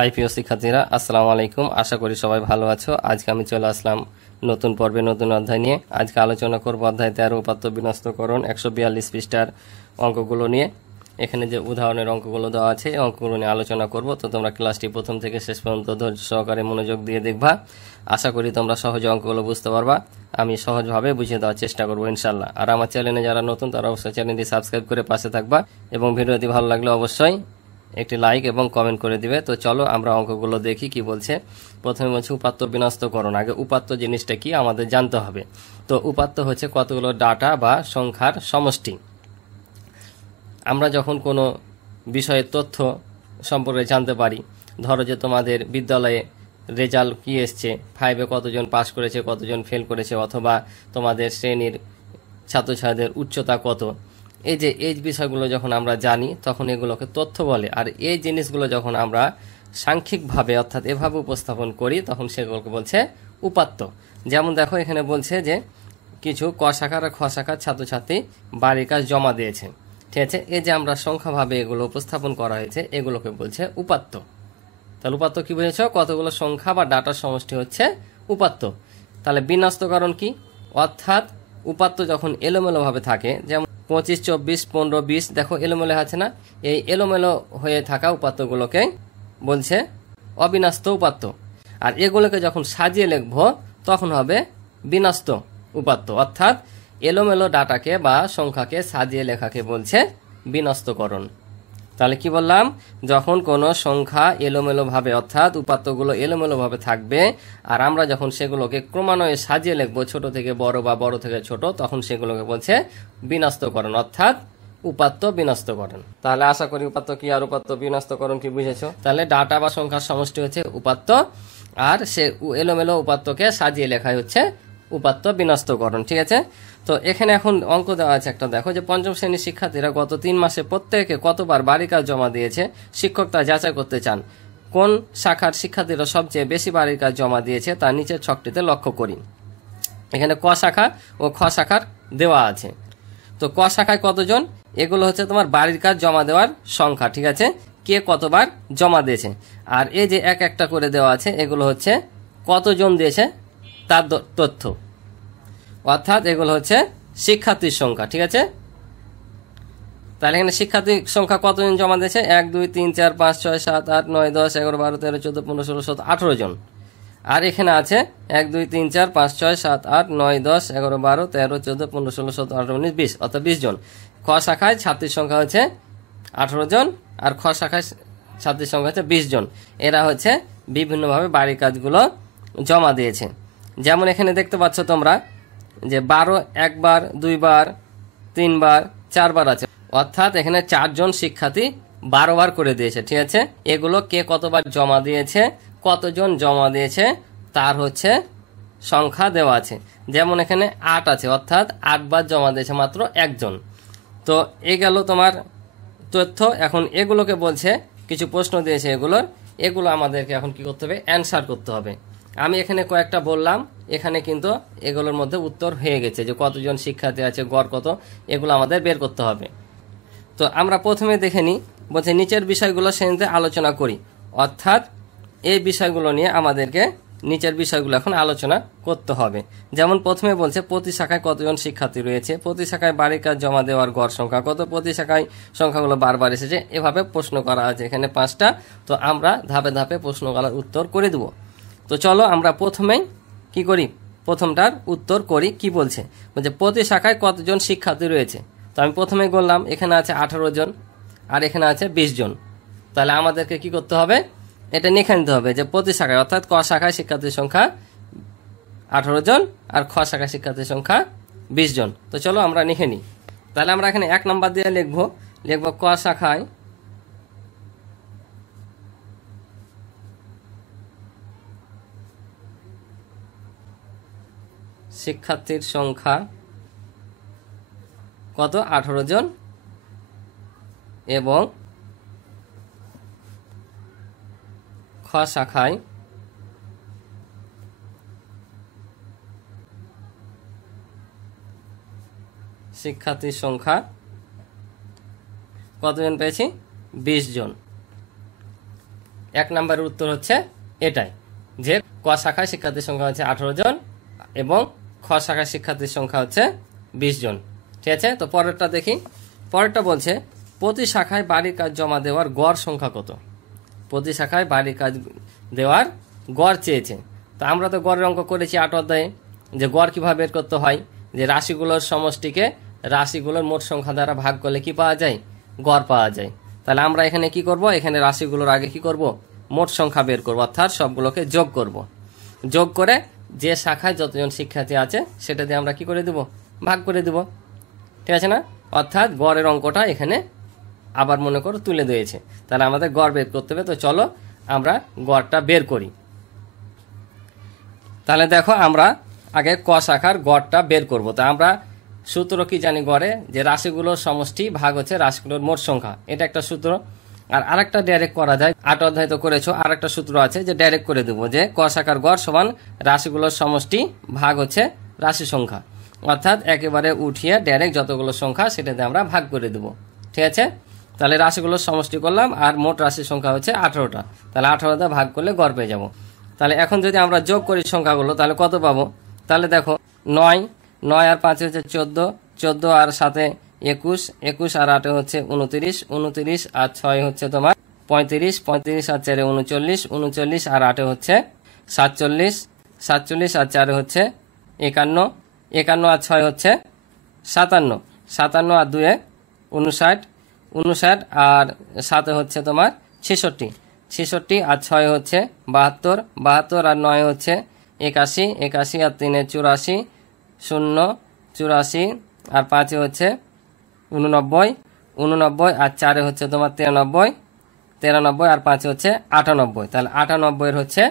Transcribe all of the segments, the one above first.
High প্রিয় শিক্ষার্থীরা, আসসালামু আলাইকুম। আশা করি সবাই ভালো আছো। আজকে আমি চলে আসলাম নতুন পর্বে নতুন অধ্যায় নিয়ে। আজকে আলোচনা করব অধ্যায় 13 উপাত্ত বিন্যস্তকরণ 142 পৃষ্ঠার অঙ্কগুলো নিয়ে। এখানে যে উদাহরণের অঙ্কগুলো দেওয়া আছে এই অঙ্কগুলো নিয়ে আলোচনা করব। তো তোমরা ক্লাসটি প্রথম থেকে শেষ পর্যন্ত ধৈর্য সহকারে মনোযোগ দিয়ে দেখবা। আশা করি তোমরা সহজে অঙ্কগুলো বুঝতে পারবা। আমি সহজভাবে বুঝিয়ে দেওয়ার চেষ্টা করবো ইনশাল্লাহ। আর আমার চ্যানেলে যারা নতুন তারা অবশ্যই চ্যানেলটি সাবস্ক্রাইব করে পাশে থাকবা এবং ভিডিওটি ভালো লাগলে অবশ্যই একটি লাইক এবং কমেন্ট করে দিবে। তো চলো আমরা অঙ্কগুলো দেখি কি বলছে। প্রথমে বলছে উপাত্ত বিন্যস্তকরণ। আগে উপাত্ত জিনিসটা কি আমাদের জানতে হবে। তো উপাত্ত হচ্ছে কতগুলো ডাটা বা সংখ্যার সমষ্টি। আমরা যখন কোনো বিষয়ের তথ্য সম্পর্কে জানতে পারি, ধরো যে তোমাদের বিদ্যালয়ে রেজাল্ট কি এসছে, 5-এ কতজন পাস করেছে, কতজন ফেল করেছে, অথবা তোমাদের শ্রেণীর ছাত্রছাত্রীদের উচ্চতা কত, এই বিষয়গুলো যখন আমরা জানি তখন এগুলোকে তথ্য বলে। আর এই জিনিসগুলো যখন আমরা সাংখ্যিকভাবে অর্থাৎ এভাবে উপস্থাপন করি তখন সেগুলোকে বলছে উপাত্ত। যেমন দেখো এখানে বলছে যে কিছু ক শাখার আর খ শাখার ছাত্রছাত্রী বাড়ির কাজ জমা দিয়েছে, ঠিক আছে। এই যে আমরা সংখ্যাভাবে এগুলো উপস্থাপন করা হয়েছে এগুলোকে বলছে উপাত্ত। তাহলে উপাত্ত কি বুঝেছ? কতগুলো সংখ্যা বা ডাটার সমষ্টি হচ্ছে উপাত্ত। তাহলে বিন্যস্তকরণ কি? অর্থাৎ উপাত্ত যখন এলোমেলো ভাবে থাকে, যেমন 25, 24, 15, 20 দেখো এলোমেলো আছে না, এই এলোমেলো হয়ে থাকা উপাত্তগুলোকে বলছে অবিন্যস্ত উপাত্ত। আর এগুলোকে যখন সাজিয়ে লিখবো তখন হবে বিন্যস্ত উপাত্ত। অর্থাৎ এলোমেলো ডাটাকে বা সংখ্যাকে সাজিয়ে লেখাকে বলছে বিন্যস্তকরণ। তাহলে কি বললাম? যখন কোনো সংখ্যা এলোমেলোভাবে অর্থাৎ উপাত্তগুলো এলোমেলোভাবে থাকবে আর আমরা যখন সেগুলোকে ক্রমান্বয়ে সাজিয়ে লিখবো ছোট থেকে বড় বা বড় থেকে ছোট, তখন সেগুলোকে বলছে বিন্যস্তকরণ অর্থাৎ উপাত্ত বিন্যস্তকরণ। তাহলে আশা করি উপাত্ত কি আর উপাত্ত বিন্যস্তকরণ কি বুঝেছো। তাহলে ডাটা বা সংখ্যার সমষ্টি হচ্ছে উপাত্ত, আর সে এলোমেলো উপাত্তকে সাজিয়ে লেখাই হচ্ছে উপাত্ত বিন্যস্তকরণ, ঠিক আছে। তো এখানে এখন অঙ্ক দেওয়া আছে একটা, দেখো যে পঞ্চম শ্রেণীর শিক্ষার্থীরা গত 3 মাসে প্রত্যেকে কতবার বাড়ি কাজ জমা দিয়েছে, শিক্ষক তা যাচাই করতে চান। কোন শাখার শিক্ষার্থীরা সবচেয়ে বেশি বাড়ির কাজ জমা দিয়েছে তা নিচের ছকটিতে লক্ষ্য করি। এখানে ক শাখা ও খ শাখার দেওয়া আছে। তো ক শাখায় কতজন, এগুলো হচ্ছে তোমার বাড়ির কাজ জমা দেওয়ার সংখ্যা, ঠিক আছে, কে কতবার জমা দিয়েছে। আর এই যে এক একটা করে দেওয়া আছে এগুলো হচ্ছে কতজন দিয়েছে তার তথ্য, অর্থাৎ এগুলো হচ্ছে শিক্ষার্থীর সংখ্যা, ঠিক আছে। তাহলে এখানে শিক্ষার্থীর সংখ্যা কতজন জমা দিয়েছে? 1, 2, 3, 4, 5, 6, 7, 8, 9, 10, 11, 12, 13, 14, 15, 16, 17, 18 জন। আর এখানে আছে 1, 2, 3, 4, 5, 6, 7, 8, 9, 10, 11, 12, 13, 14, 15, 16, 17, 18, 19, 20 অর্থাৎ 20 জন। খ শাখায় ছাত্রীর সংখ্যা হচ্ছে 18 জন আর খ শাখায় ছাত্রীর সংখ্যা হচ্ছে 20 জন। এরা হচ্ছে বিভিন্নভাবে বাড়ির কাজগুলো জমা দিয়েছে। যেমন এখানে দেখতে পাচ্ছ তোমরা যে 12 একবার, 2 বার, 3 বার, 4 বার আছে, অর্থাৎ এখানে 4 জন শিক্ষার্থী 12 বার করে দিয়েছে, ঠিক আছে। এগুলো কে কতবার জমা দিয়েছে, কতজন জমা দিয়েছে তার হচ্ছে সংখ্যা দেওয়া আছে। যেমন এখানে 8 আছে, অর্থাৎ 8 বার জমা দিয়েছে মাত্র একজন। তো এই গেল তোমার তথ্য। এখন এগুলোকে বলছে কিছু প্রশ্ন দিয়েছে এগুলো আমাদেরকে এখন কি করতে হবে? অ্যান্সার করতে হবে। আমি এখানে কয়েকটা বললাম, এখানে কিন্তু এগুলোর মধ্যে উত্তর হয়ে গেছে যে কতজন শিক্ষার্থী আছে, গড় কত, এগুলো আমাদের বের করতে হবে। তো আমরা প্রথমে দেখে নিই, বলছে নিচের বিষয়গুলো শ্রেণীতে আলোচনা করি। অর্থাৎ এই বিষয়গুলো নিয়ে আমাদেরকে নিচের বিষয়গুলো এখন আলোচনা করতে হবে। যেমন প্রথমে বলছে প্রতি শাখায় কতজন শিক্ষার্থী রয়েছে, প্রতি শাখায় বাড়ির কাজ জমা দেওয়ার গড় সংখ্যা কত, প্রতি শাখায় সংখ্যাগুলো বারবার এসেছে, এভাবে প্রশ্ন করা আছে এখানে 5টা। তো আমরা ধাপে ধাপে প্রশ্নগুলোর উত্তর করে দেব। তো চলো আমরা প্রথমেই কি করি, প্রথমটার উত্তর করি। কি বলছে? বলছে প্রতি শাখায় কতজন শিক্ষার্থী রয়েছে। তো আমি প্রথমে বললাম এখানে আছে 18 জন আর এখানে আছে 20 জন। তাহলে আমাদেরকে কি করতে হবে? এটা লিখে নিতে হবে যে প্রতি শাখায় অর্থাৎ ক শাখায় শিক্ষার্থীর সংখ্যা 18 জন আর খ শাখায় শিক্ষার্থীর সংখ্যা 20 জন। তো চলো আমরা লিখে নিই। তাহলে আমরা এখানে 1 নম্বর দিয়ে লিখবো ক শাখায় শিক্ষার্থীর সংখ্যা কত? 18 জন। এবং খ শাখায় শিক্ষার্থীর সংখ্যা কতজন পেয়েছি? 20 জন। 1 নম্বরের উত্তর হচ্ছে এটাই, যে ক শাখায় শিক্ষার্থীর সংখ্যা হচ্ছে 18 জন এবং খ শাখায় শিক্ষার্থীর সংখ্যা হচ্ছে 20 জন। ঠিক আছে, তো পরেরটা দেখি। পরেরটা বলছে প্রতি শাখায় বাড়ির কাজ জমা দেওয়ার গড় সংখ্যা কত। প্রতি শাখায় বাড়ির কাজ দেওয়ার গড় চেয়েছে। তো আমরা তো গড়ের অঙ্ক করেছি 8 অধ্যায়ে, যে গড় কীভাবে বের করতে হয়, যে রাশিগুলোর সমষ্টিকে রাশিগুলোর মোট সংখ্যা দ্বারা ভাগ করলে কি পাওয়া যায়, গড় পাওয়া যায়। তাহলে আমরা এখানে কি করব, এখানে রাশিগুলোর আগে কি করব, মোট সংখ্যা বের করব, অর্থাৎ সবগুলোকে যোগ করব। যোগ করে যে শাখায় যতজন শিক্ষার্থী আছে সেটা দিয়ে আমরা কি করে দেব, ভাগ করে দেব। ঠিক আছে না, অর্থাৎ গড়ের অঙ্কটা এখানে আবার মনে করো তুলে দিয়েছে। তাহলে আমাদের গড় বের করতে হবে। তো চলো আমরা গড়টা বের করি। তাহলে দেখো আমরা আগে ক শাখার গড়টা বের করব। তা আমরা সূত্র কি জানি, গড়ে যে রাশিগুলোর সমষ্টি ভাগ হচ্ছে রাশিগুলোর মোট সংখ্যা, এটা একটা সূত্র। আর আরেকটা ডাইরেক্ট করা যায়, 8 অধ্যায় তো করেছো, আর একটা সূত্র আছে যে ডাইরেক্ট করে দেবো, যে ক শাখার গড় সমান রাশিগুলোর সমষ্টি ভাগ হচ্ছে রাশি সংখ্যা, অর্থাৎ একেবারে উঠিয়ে ডাইরেক্ট যতগুলো সংখ্যা সেটাতে আমরা ভাগ করে দেবো। ঠিক আছে, তাহলে রাশিগুলোর সমষ্টি করলাম আর মোট রাশির সংখ্যা হচ্ছে 18টা, তাহলে 18টা ভাগ করলে গড় পেয়ে যাব। তাহলে এখন যদি আমরা যোগ করি সংখ্যাগুলো তাহলে কত পাবো, তাহলে দেখো 9, 9 আর 5 হচ্ছে 14, 14 আর 7 21, 21 আর 8 হচ্ছে 29, 29 আর 6 হচ্ছে তোমার 35, 35 আর 4 39, 39 আর 8 হচ্ছে 47, 47 আর 4 হচ্ছে 51, 51 আর 6 হচ্ছে 57, 57 আর 2 59, 59 আর 7 হচ্ছে তোমার 66, 66 আর 6 হচ্ছে 72, 72 আর 9 হচ্ছে 81, 81 আর 3 84, 0 84 আর 5 হচ্ছে 89, 89 আর 4 হচ্ছে তোমার 93, 93 আর 5 হচ্ছে 98। তাহলে 98 হচ্ছে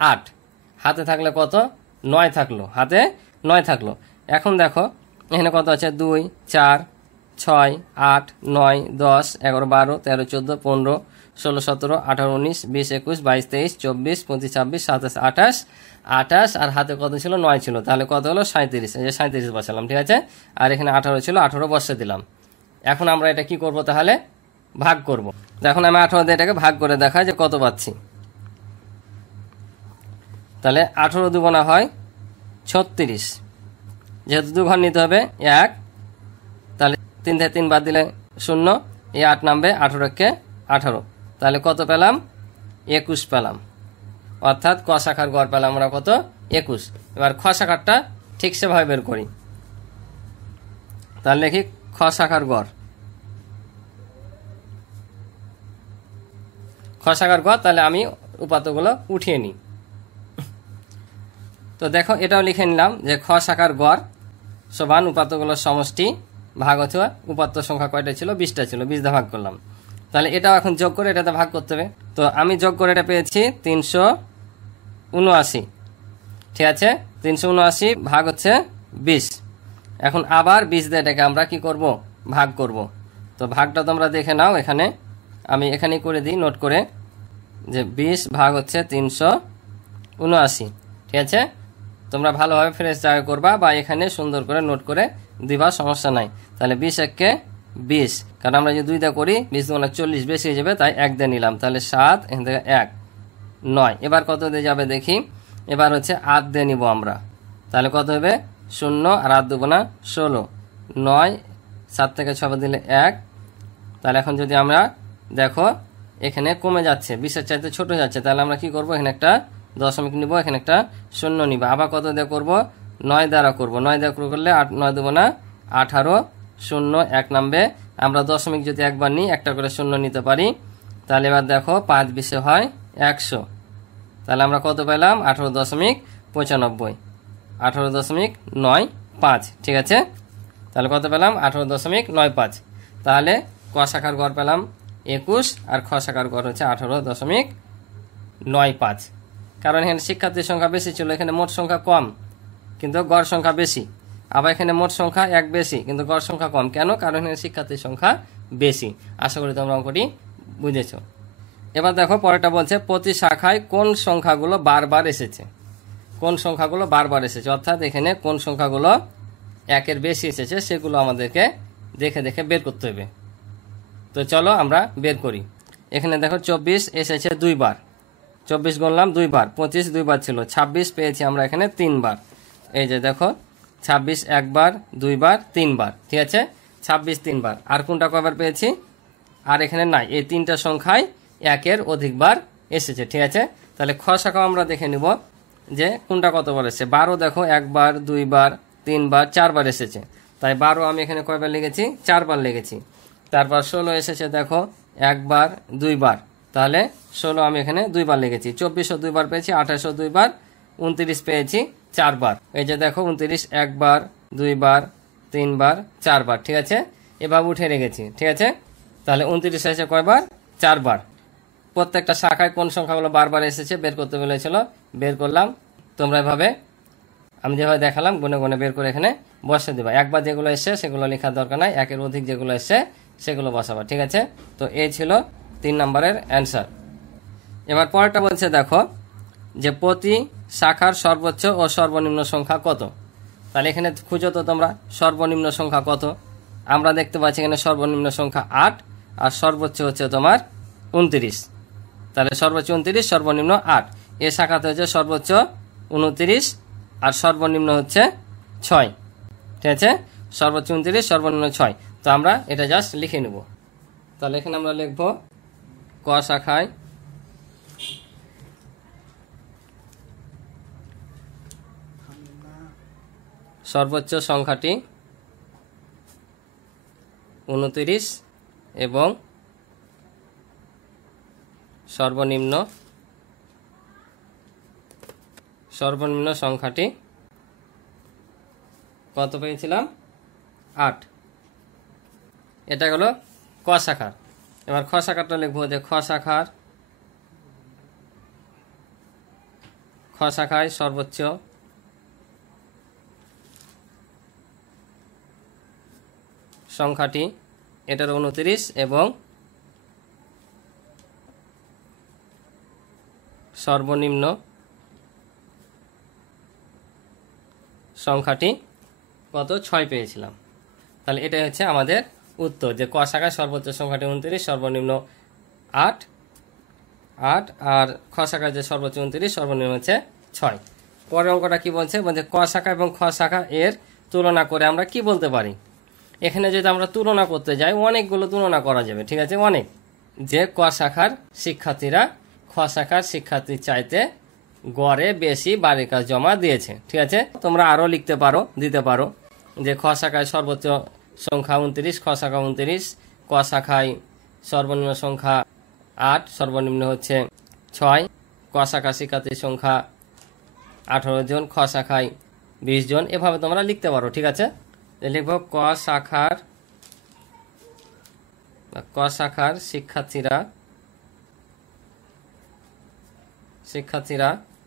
8, হাতে থাকলে কত, 9 থাকলো, হাতে 9 থাকলো। এখন দেখো এখানে কত আছে, 2 4 6 8 9 10 11 12 13 14 15 16 17 18 19 20 21 22 23 24 25 26 27 28, 28 আর হাতে কত ছিল, 9 ছিল, তাহলে কত হলো 37, এই যে 37 বসালাম। ঠিক আছে, আর এখানে 18 ছিল, 18 বসে দিলাম। এখন আমরা এটা কি করব, তাহলে ভাগ করব। তো এখন আমি 18 দিয়ে এটাকে ভাগ করে দেখাই যে কত পাচ্ছি। তাহলে 18 দুগুণা হয় 36, যেহেতু 2 ঘর নিতে হবে 1, তাহলে 3 থেকে 3 বাদ দিলে 0, এই 8 নামবে, 18কে 18, তাহলে কত পেলাম, 21 পেলাম। অর্থাৎ ক শাখার গড় পেলাম আমরা কত, 21। এবার খ শাখারটা ঠিক সেভাবে বের করি। তাহলে লিখি খ শাখার গড়, খ শাখার গড়। তাহলে আমি উপাত্তগুলো উঠিয়ে নিই। তো দেখো এটাও লিখে নিলাম যে খ শাখার গড় সমান উপাত্তগুলোর সমষ্টি ভাগ হচ্ছে উপাত্ত সংখ্যা কয়টা ছিল, 20টা ছিল, 20 দিয়ে ভাগ করলাম। তাহলে এটাও এখন যোগ করে এটাতে ভাগ করতে হবে। তো আমি যোগ করে এটা পেয়েছি 379। ঠিক আছে, 379 ভাগ হচ্ছে 20। এখন আবার 20 দিয়ে এটাকে আমরা কি করব, ভাগ করব। তো ভাগটা তোমরা দেখে নাও, এখানে আমি এখানেই করে দিই নোট করে, যে 20 ভাগ হচ্ছে 379। ঠিক আছে, তোমরা ভালোভাবে ফ্রেশ জায়গা করবা বা এখানে সুন্দর করে নোট করে দিবা, সমস্যা নাই। তাহলে 20 একে 20, কারণ আমরা যে 2 দিয়ে করি 20 দুগুণে 40 বেশি হয়ে যাবে, তাই 1 দিয়ে নিলাম। তাহলে 7, এখান থেকে 1 9। এবার কত দিয়ে যাবে দেখি, এবার হচ্ছে 8 দিয়ে নিব আমরা। তাহলে কত হবে, 0 আর 8 দুগুণা 16, 9, 7 থেকে 6 দিলে 1। তাহলে এখন যদি আমরা দেখো এখানে কমে যাচ্ছে, 20-এর চাইতে ছোট যাচ্ছে, তাহলে আমরা কি করব, এখানে একটা দশমিক নিব, এখানে একটা 0 নিব। আবার কত দিয়ে করব, 9 দ্বারা করব। 9 দ্বারা করলে 8 9 দুগুণা 18, 0 1 নামবে। আমরা দশমিক যদি একবার নিই, একটা করে 0 নিতে পারি। তাহলে এবার দেখো 5 20 হয় 100। তাহলে আমরা কত পেলাম, 18.95, 18.95। ঠিক আছে, তাহলে কত পেলাম, 18.95। তাহলে ক শাখার গড় পেলাম 21 আর খ শাখার গড় হচ্ছে 18.95। কারণ এখানে শিক্ষার্থীর সংখ্যা বেশি ছিল, এখানে মোট সংখ্যা কম কিন্তু গড় সংখ্যা বেশি। আবার এখানে মোট সংখ্যা 1 বেশি কিন্তু গড় সংখ্যা কম, কেন, কারণ এখানে শিক্ষার্থীর সংখ্যা বেশি। আশা করি তোমরা অঙ্কটি বুঝেছো। এবার দেখো পরেরটা বলছে প্রতি শাখায় কোন সংখ্যাগুলো বারবার এসেছে, কোন সংখ্যাগুলো বারবার এসেছে, অর্থাৎ এখানে কোন সংখ্যাগুলো 1-এর বেশি এসেছে সেগুলো আমাদেরকে দেখে দেখে বের করতে হবে। তো চলো আমরা বের করি। এখানে দেখো 24 এসেছে 2 বার, 24 গুনলাম 2 বার, 25 2 বার ছিল, 26 পেয়েছি আমরা এখানে 3 বার। এই যে দেখো 26 একবার, 2 বার, 3 বার, ঠিক আছে, 26 3 বার। আর কোনটা কয়বার পেয়েছি? আর এখানে নাই, এই তিনটা সংখ্যায় একের অধিকবার এসেছে, ঠিক আছে। তাহলে খ শাখা আমরা দেখে নিব যে কোনটা কতবার এসেছে। 12 দেখো একবার, 2 বার, 3 বার, 4 বার এসেছে, তাই 12 আমি এখানে কয়বার লিখেছি? 4 বার লিখেছি। তারপর 16 এসেছে দেখো একবার, 2 বার, তাহলে 16 আমি এখানে 2 বার লিখেছি। 24ও 2 বার পেয়েছি, 28ও 2 বার, 29 পেয়েছি 4 বার। এই যে দেখো 29 একবার, 2 বার, 3 বার, 4 বার, ঠিক আছে, এভাবে উঠে রেখেছি, ঠিক আছে। তাহলে 29 এসেছে কয়বার? 4 বার। প্রত্যেকটা শাখায় কোন সংখ্যাগুলো বারবার এসেছে বের করতে বলেছিল, বের করলাম। তোমরা এভাবে আমি যেভাবে দেখালাম গুনে গুনে বের করে এখানে বসে দেবা। একবার যেগুলো এসছে সেগুলো লেখার দরকার নাই, একের অধিক যেগুলো এসছে সেগুলো বসাবা, ঠিক আছে। তো এই ছিল 3 নম্বরের অ্যান্সার। এবার পরেরটা বলছে দেখো যে প্রতি শাখার সর্বোচ্চ ও সর্বনিম্ন সংখ্যা কত। তাহলে এখানে খুঁজো তো তোমরা সর্বনিম্ন সংখ্যা কত। আমরা দেখতে পাচ্ছি এখানে সর্বনিম্ন সংখ্যা 8 আর সর্বোচ্চ হচ্ছে তোমার 29। তাহলে সর্বোচ্চ 29, সর্বনিম্ন 8। এ শাখাতে হচ্ছে সর্বোচ্চ 29 আর সর্বনিম্ন হচ্ছে 6, ঠিক আছে। সর্বোচ্চ 29, সর্বনিম্ন 6। তো আমরা এটা জাস্ট লিখে নেব। তাহলে এখানে আমরা লিখব ক শাখায় সর্বোচ্চ সংখ্যাটি 29 এবং সর্বনিম্ন সংখ্যাটি কত পেয়েছিলাম? 8। এটা হলো ক শাখার। এবার খ শাখাটা লিখবো যে খ শাখায় সর্বোচ্চ সংখ্যাটি এটার 29 এবং সর্বনিম্ন সংখ্যাটি কত? 6 পেয়েছিলাম। তাহলে এটাই হচ্ছে আমাদের উত্তর, যে ক শাখায় সর্বোচ্চ সংখ্যাটি 29, সর্বনিম্ন 8 আর খ শাখায় যে সর্বোচ্চ 29, সর্বনিম্ন হচ্ছে 6। পরের অঙ্কটা কি বলছে? বলছে ক শাখা এবং খ শাখা এর তুলনা করে আমরা কি বলতে পারি। এখানে যদি আমরা তুলনা করতে যাই অনেকগুলো তুলনা করা যাবে, ঠিক আছে, অনেক। যে ক শাখার শিক্ষার্থীরা খ শাখার শিক্ষার্থীর চাইতে গড়ে বেশি বাড়ির কাজ জমা দিয়েছে, ঠিক আছে। তোমরা আরও লিখতে পারো, দিতে পারো যে খ শাখায় সর্বোচ্চ সংখ্যা 29, খ শাখা 29, ক শাখায় সর্বনিম্ন সংখ্যা 8, সর্বনিম্ন হচ্ছে 6, ক শাখা শিক্ষার্থীর সংখ্যা 18 জন, খ শাখায় 20 জন। এভাবে তোমরা লিখতে পারো, ঠিক আছে। লিখব ক শাখার শিক্ষার্থীরা খ শাখার শিক্ষার্থীদের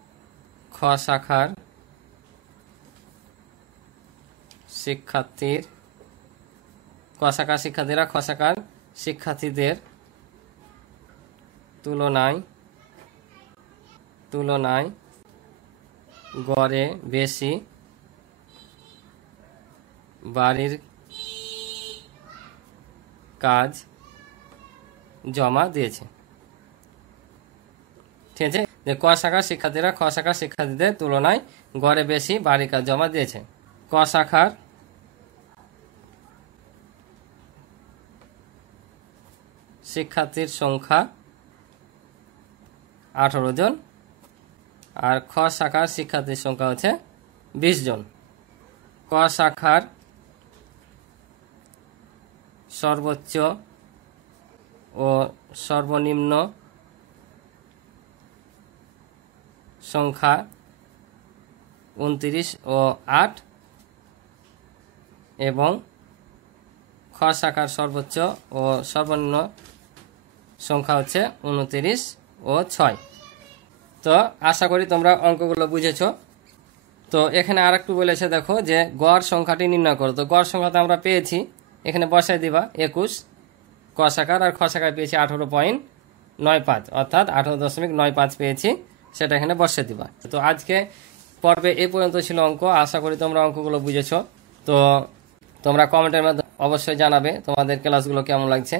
তুলনায় গড়ে বেশি বাড়ির কাজ জমা দিয়েছে, ঠিক আছে। যে ক শাখার শিক্ষার্থীরা খ শাখার শিক্ষার্থীদের তুলনায় গড়ে বেশি বাড়ির কাজ জমা দিয়েছে। ক শাখার শিক্ষার্থীর সংখ্যা 18 জন আর খ শাখার শিক্ষার্থীর সংখ্যা হচ্ছে 20 জন। ক শাখার সর্বোচ্চ ও সর্বনিম্ন সংখ্যা 29 ও 8 এবং খ শাখার সর্বোচ্চ ও সর্বনিম্ন সংখ্যা হচ্ছে 29 ও 6। তো আশা করি তোমরা অঙ্কগুলো বুঝেছো। তো এখানে আর একটু বলেছে দেখো যে গড় সংখ্যাটি নির্ণয় করো। তো গড় সংখ্যাটা আমরা পেয়েছি, এখানে বসাই দিবা 21 ক শাখার, আর খ শাখায় পেয়েছি 18.95, অর্থাৎ 18.95 পেয়েছি, সেটা এখানে বসিয়ে দিবা। তো আজকে পর্বে এই পর্যন্ত ছিল অঙ্ক। আশা করি তোমরা অঙ্কগুলো বুঝেছো। তো তোমরা কমেন্টের মাধ্যমে অবশ্যই জানাবে তোমাদের ক্লাসগুলো কেমন লাগছে।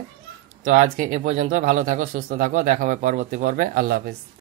তো আজকে এ পর্যন্ত, ভালো থাকো, সুস্থ থাকো, দেখা হবে পরবর্তী পর্বে। আল্লাহ হাফিজ।